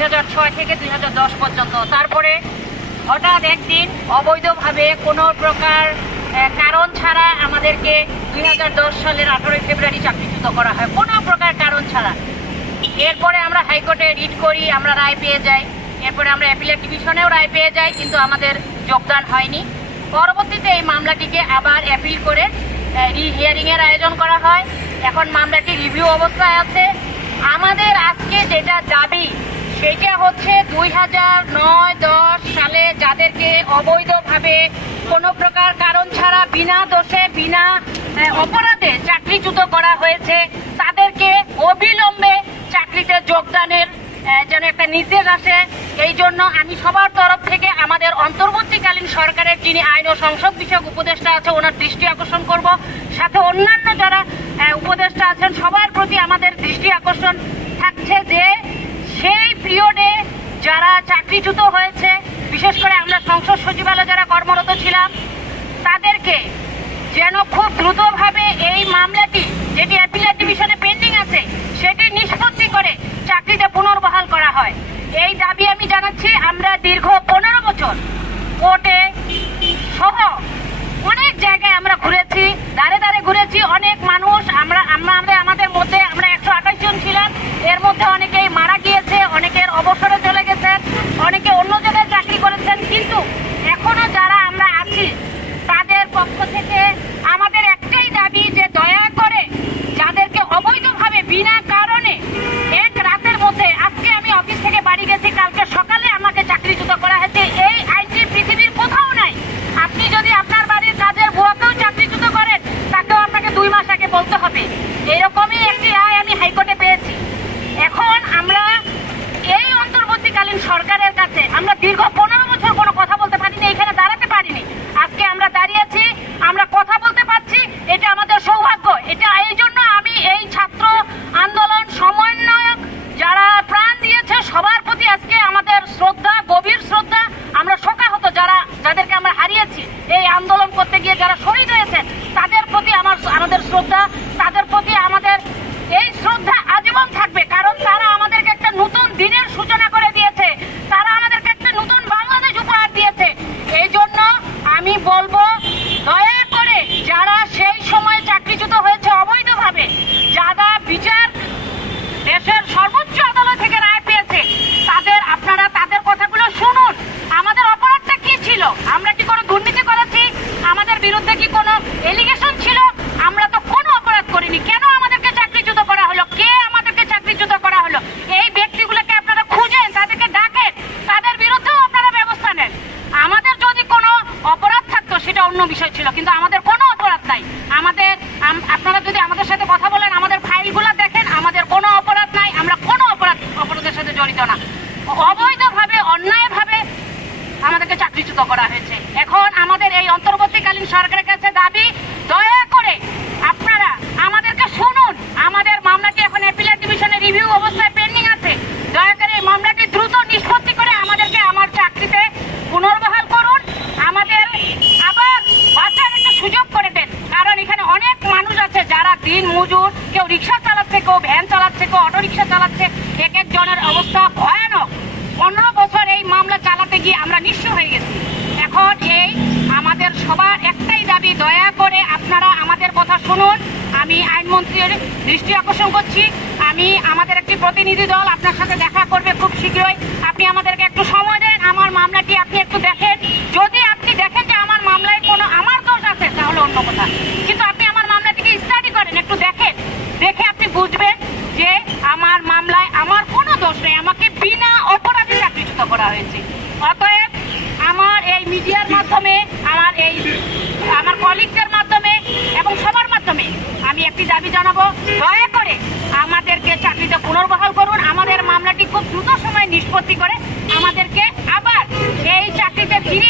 2006 থেকে 2010 পর্যন্ত। তারপরে হঠাৎ একদিন অবৈধভাবে কোনো প্রকার কারণ ছাড়া আমাদেরকে 2010 সালের 18 ফেব্রুয়ারি চাকরিচ্যুত করা হয়, কোনো প্রকার কারণ ছাড়া। এরপরে আমরা হাইকোর্টে রিট করি, আমরা রায় পেয়ে যাই। এরপরে আমরা অ্যাপিলেট ডিভিশনেও রায় পেয়ে যাই, কিন্তু আমাদের যোগদান হয়নি। পরবর্তীতে এই মামলাটিকে আবার অ্যাপিল করে রিহিয়ারিংয়ের আয়োজন করা হয়। এখন মামলাটি রিভিউ অবস্থায় আছে। আমাদের আজকে যেটা দাবি সেটা হচ্ছে 2009-10 সালে যাদেরকে অবৈধভাবে কোনো প্রকার কারণ ছাড়া বিনা দোষে বিনা অপরাধে চাকরিচ্যুত করা হয়েছে, তাদেরকে অবিলম্বে চাকরিতে যোগদানের যেন একটা নির্দেশ আসে। এই জন্য আমি সবার তরফ থেকে আমাদের অন্তর্বর্তীকালীন সরকারের যিনি আইন ও সংসদ বিষয়ক উপদেষ্টা আছে ওনার দৃষ্টি আকর্ষণ করব, সাথে অন্যান্য যারা উপদেষ্টা আছেন সবার প্রতি আমাদের দৃষ্টি আকর্ষণ থাকছে যে সেই পিরিয়ডে যারা চাকরিচ্যুত হয়েছে, বিশেষ করে আমরা সংসদ সচিবালয়ে যারা কর্মরত ছিলাম, তাদেরকে যেন খুব দ্রুতভাবে এই মামলাটি যেটি অ্যাপিলেট ডিভিশনে পেন্ডিং আছে সেটি নিষ্পত্তি করে চাকরিতে পুনর্বহাল করা হয়। এই দাবি আমি জানাচ্ছি। আমরা দীর্ঘ 15 বছর কোর্টে সহ অনেক জায়গায় আমরা ঘুরেছি, দাঁড়ে দাঁড়ে ঘুরেছি। অনেক মানুষ আমাদের মধ্যে আমরা 128 জন ছিলাম, এর মধ্যে অনেকেই মারা গিয়েছে, অনেকের অবসরে চলে গেছেন, অনেকে অন্য জায়গায় চাকরি করেছেন। কিন্তু এখনো যারা আমরা আছি তাদের পক্ষ থেকে আমাদের একটাই দাবি যে দয়া করে যাদেরকে অবৈধভাবে বিনা কারণে এক রাতের মধ্যে, আজকে আমি অফিস থেকে বাড়ি গেছি, কালকে সকালে আমাকে চাকরিচ্যুত করা হয়েছে। এই আইনটি পৃথিবীর কোথাও নাই। আপনি যদি আপনার বাড়ির কাজের বুয়াকেও চাকরিচ্যুত করেন তাকেও আপনাকে 2 মাস আগে বলতে হবে। এরকমই একটি রায় আমি হাইকোর্টে পেয়েছি। এখন আমরা এই অন্তর্বর্তীকালীন সরকারের কাছে আমরা দীর্ঘ 15 বছর কোনো কথা বলতে পারিনি, এখানে দাঁড়াতে পারিনি। আজকে আমরা দাঁড়িয়েছি, আমরা কথা বলতে পারছি, এটা আমাদের সৌভাগ্য। এটা এই জন্য আমি এই ছাত্র আন্দোলন সমন্বয়ক যারা প্রাণ দিয়েছে সবার প্রতি আজকে আমাদের শ্রদ্ধা, গভীর শ্রদ্ধা। আমরা শোকাহত যাদেরকে আমরা হারিয়েছি এই আন্দোলন করতে গিয়ে, যারা শহীদ হয়েছেন তাদের প্রতি আমাদের শ্রদ্ধা, তাদের প্রতি আমাদের এই শ্রদ্ধা আজীবন থাকবে। কারণ তারা আমাদেরকে একটা নতুন দিনের সূচনা করে দিয়েছে, তারা আমাদেরকে একটা নতুন বাংলাদেশ উপহার দিয়েছে। এই জন্য আমি বলবো দয়া করে যারা সেই সময় চাকরিচ্যুত হয়েছে অবৈধভাবে, যারা বিচার দেশের সর্বোচ্চ আদালত থেকে রায় পেয়েছে, আপনারা তাদের কথাগুলো শুনুন। আমাদের অপরাধটা কি ছিল? আমরা কি কোনো দুর্নীতি করেছি? আমাদের বিরুদ্ধে কি কোনো এলিগেশন ছিল? আমরা তো কোনো অপরাধ করিনি। কেন আমাদেরকে চাকরিচ্যুত করা হলো? কে আমাদেরকে চাকরিচ্যুত করা হলো? এই ব্যক্তিগুলোকে আপনারা খুঁজেন, তাদেরকে ডাকেন, তাদের বিরুদ্ধেও আপনারা ব্যবস্থা নেন। আমাদের যদি কোনো অপরাধ থাকতো সেটা অন্য বিষয় ছিল, কিন্তু আমাদের কোনো অপরাধ নাই। আপনারা যদি আমাদের সাথে কথা বলেন, আমাদের ফাইলগুলো দেখেন, আমাদের কোনো অপরাধ নাই। আমরা কোনো অপরাধের সাথে জড়িত না। অবৈধভাবে অন্যায়ভাবে আমাদেরকে চাকরিচ্যুত করা হয়েছে। এখন আমাদের এই অন্তর্বর্তীকালীন সরকারের কাছে দাবি, দয়া করে আপনারা আমাদেরকে শুনুন। আমাদের মামলাটি এখন অ্যাপিলেট ডিভিশনে রিভিউ অবস্থায় পেন্ডিং আছে। দয়া করে এই মামলাটি দ্রুত নিষ্পত্তি করে আমাদেরকে আমার চাকরিতে পুনর্বহাল করুন, আমাদের আবার বাঁচার একটা সুযোগ করে দেন। কারণ এখানে অনেক মানুষ আছে যারা দিন মজুর, কেউ রিক্সা চালাচ্ছে, কেউ ভ্যান চালাচ্ছে, কেউ অটো রিক্সা চালাচ্ছে। এক একজনের অবস্থা ভয়ানক। 15 বছর এই মামলা চালাতে গিয়ে আমরা নিঃস্ব হয়ে গেছি। এখন আমাদের সবার একটাই দাবি, দয়া করে আপনারা আমাদের কথা শুনুন। আমি আইনমন্ত্রীর দৃষ্টি আকর্ষণ করছি। আমাদের একটি প্রতিনিধি দল আপনার সাথে দেখা করবে খুব শীঘ্রই। আপনি আমাদেরকে একটু সময় দেন, আমার মামলাটি আপনি একটু দেখেন। যদি আপনি দেখেন যে আমার মামলায় কোনো আমার দোষ আছে তাহলে অন্য কথা, কিন্তু আপনি আমার মামলাটিকে স্টাডি করেন, একটু দেখেন। দেখে আপনি বুঝবেন যে আমার মামলায় আমার কোনো দোষ নেই, আমাকে বিনা অপরাধে চাকরিচ্যুত করা হয়েছে। অতএব আমার এই মিডিয়ার মাধ্যমে, আমার কলিগদের মাধ্যমে এবং সবার মাধ্যমে আমি একটি দাবি জানাবো, দয়া করে আমাদেরকে চাকরিতে পুনর্বহাল করুন। আমাদের মামলাটি খুব দ্রুত সময়ে নিষ্পত্তি করে আমাদেরকে আবার এই চাকরিতে ফিরিয়ে